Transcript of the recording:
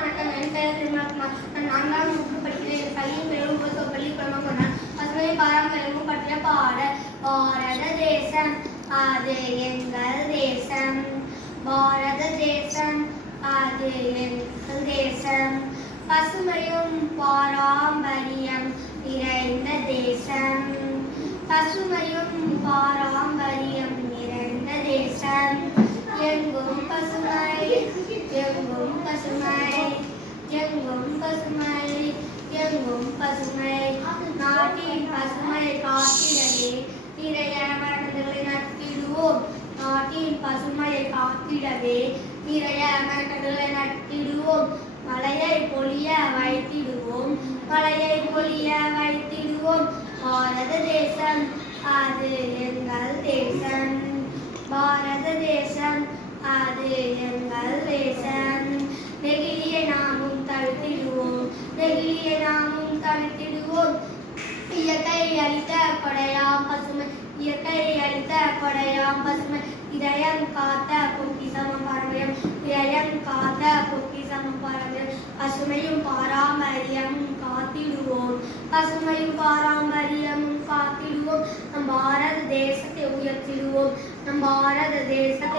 வணக்கம். என் பெயர் நிர்மலகுமார் நான் நான்காம் வகுப்பு படிக்கிறேன். என் பள்ளியின் பேரும் உபசோ பள்ளி குழம்பு கொண்டான். பசுமை பாரம்பரியமும் பற்றிய பாட பாரத தேசம் அது எங்கள் தேசம். பாரத தேசம் அது எங்கள் தேசம். பசுமையும் பாரம்பரியம் நிறைந்த தேசம். பசுமையும் பாரம்பரியம் நிறைந்த தேசம் எங்கும் பசுமை எங்கும் பசுமை எங்கும் பசுமை எங்கும் பசுமை நாட்டின் பசுமை காத்திடவே நிறைய மரக்கன்றுகளை நட்டிடுவோம். நாட்டின் பசுமையை காத்திடவே நிறைய மரக்கன்றுகளை நட்டிடுவோம். மலையை பொழிய வைத்திடுவோம். மலையை பொழிய வைத்திடுவோம். பாரத தேசம் அது எங்கள் தேசம். பாரத தேசம் அது எங்கள் அளித்த கொடையாம் பசுமை இயற்கையை அளித்த கொடையாம் பசுமை. இதயம் காத்த பொக்கிசம பாரம்பரியம் இதயம் காத்த பொக்கிசம பாரம்பரியம் பசுமையும் பாரம்பரியமும் காத்திடுவோம். பசுமையும் பாரம்பரியமும் காத்திடுவோம். நம் பாரத தேசத்தை உயர்த்திடுவோம். நம் பாரத தேசத்தை